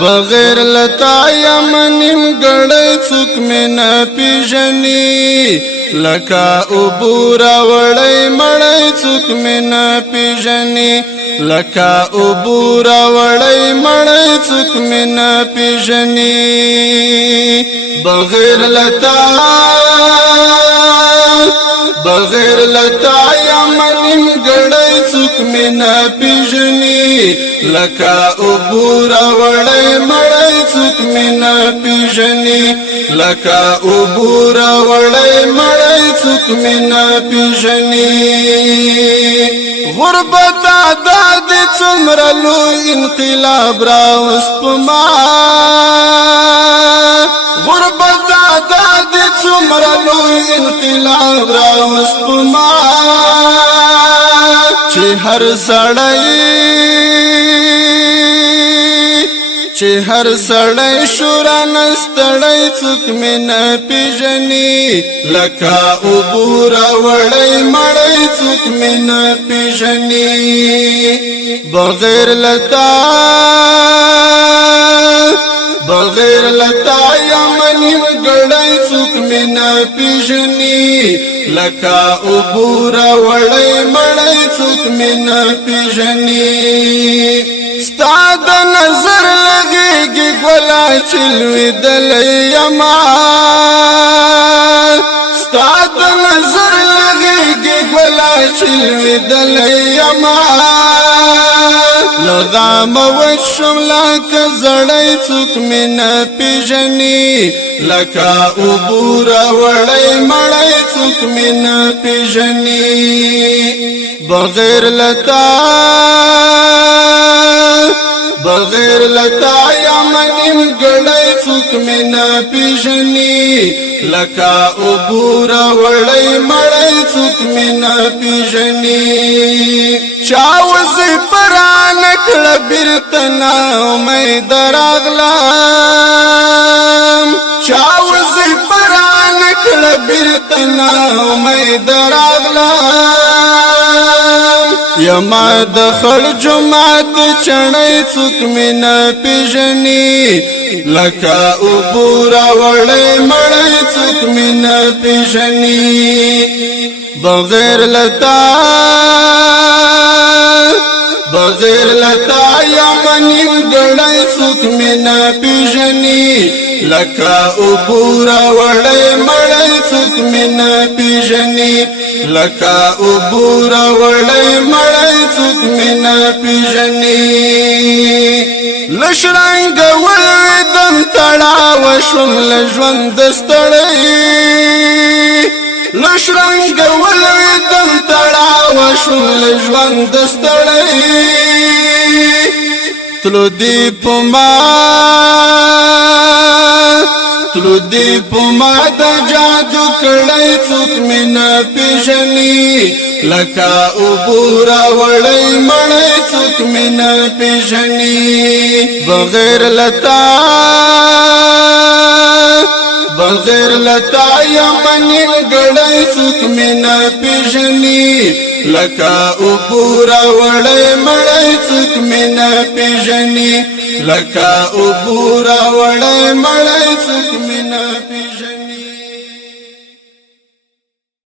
بغیر لتا یمنیم گڑی څوک می نه پیژني لکه عبور وړی مړی څوک می نه پیژني لکه عبور وړی مړی څوک می نه پیژني بغیر لتا یمنیم گڑی څوک می نه پیژني لکه عبور وړی مړی څوک می نه پیژني لکه عبور وړی مړی څوک می نه پیژني غربت آداد څومره لوی انقلاب راوست په ما غربت آداد څومره لوی انقلاب راوست په ما چې هر سړی شورا نستړی څوک می نه پیژني لکه عبور وړی مړی څوک می نه پیژني بغیر لتا یمنیم گڑی څوک می نه پیژني لکه عبور وړی مړی څوک می نه پیژني ستا د نظر لګیږي ګولا چې لوېدلی یما ستا د نظر لګیږي ګولا چې لوېدلی یما له غامه وشوم لکه زړی څوک می نه پیژني لکه عبور وړی مړی څوک می نه پیژني بغیر لتا یمنیم گڑی څوک می نه پیژني لکه عبور وړی مړی څوک می نه پیژني چا وظیفه رانه کړه بیرته نا امید راغلم چا وظیفه رانه کړه بیرته نا امید راغلم یما د خړ جماعت چړی څوک می نه پیژني لکه عبور وړی مړی څوک می نه پیژني بغیر لتا یمنیم گڑی څوک می نه پیژني لکه عبور وړی مړی څوک می نه پیژني لکه عبور وړی مړی څوک می نه پیژني لشرنګ ولویدم تړاو شوم له ژوند ستړی لشرنګ ولویدم تړاو شوم له ژوند ستړی تلو دی پما د جادو کړی څوک می نه پیژني لکه عبور وړی مړی څوک می نه پیژني بغیر لتا یمنیم گڑی څوک می نه پیژني لکه عبور وړی مړی څوک می نه پیژني لکه عبور وړی مړی څوک می نه پیژني